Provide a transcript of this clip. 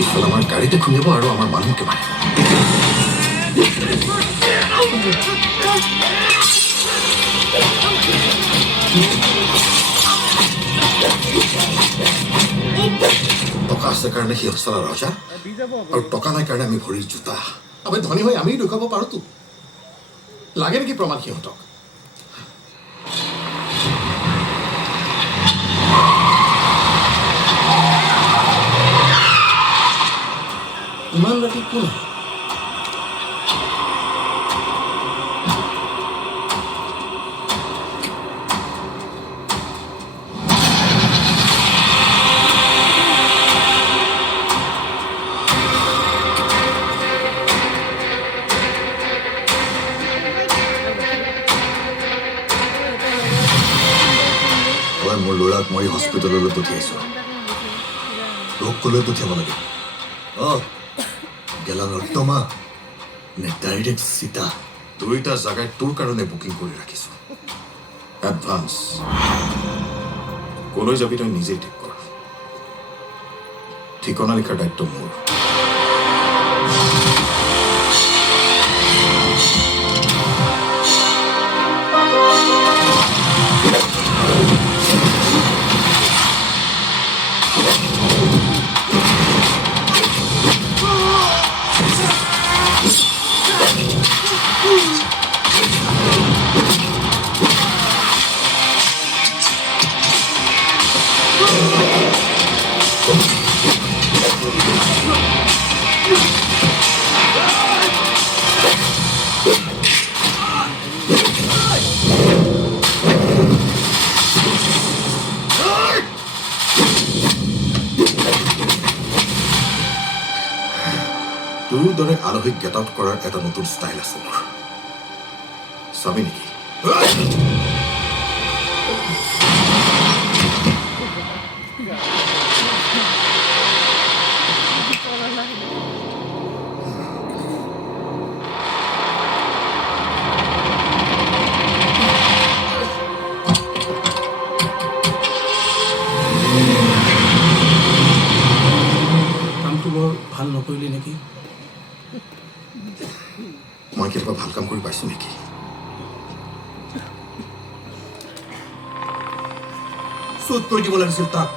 পিছফালে আমাৰ গাড়ীতে খুন্দিব আৰু আমাৰ মানুহকে মাৰিব। টকা আছে কাৰণে সি হস্তালা ৰজা আৰু টকা নাই কাৰণে আমি ভৰিৰ জোতা। আমি ধনী হৈ আমি দেখুৱাব পাৰোঁতো। লাগে নেকি প্ৰমাণ সিহঁতক? ইমান ৰাতি কোন আহে? মোৰ ল'ৰাক মই হস্পিটেললৈ পঠিয়াইছো। ৰোগ ক'লৈ পঠিয়াব লাগে? গেলা নৰ্দমা নে ডাইৰেক্ট চিতা? দুইটা জাগাই তোৰ কাৰণে বুকিং কৰি ৰাখিছো। এডভান্স ক'লৈ যাবি তই নিজেই ঠিক কৰ। ঠিকনা লিখাৰ দায়িত্ব মোৰ। তোৰ দৰে আলহীক গেট আউট কৰাৰ এটা নতুন ষ্টাইল আছে মোৰ। চাবি নেকি? কামটো বৰ ভাল নকৰিলি নেকি? মই কেতিয়াবা ভাল কাম কৰি পাইছো নেকি? চুট কৰি দিব লাগিছিল তাক।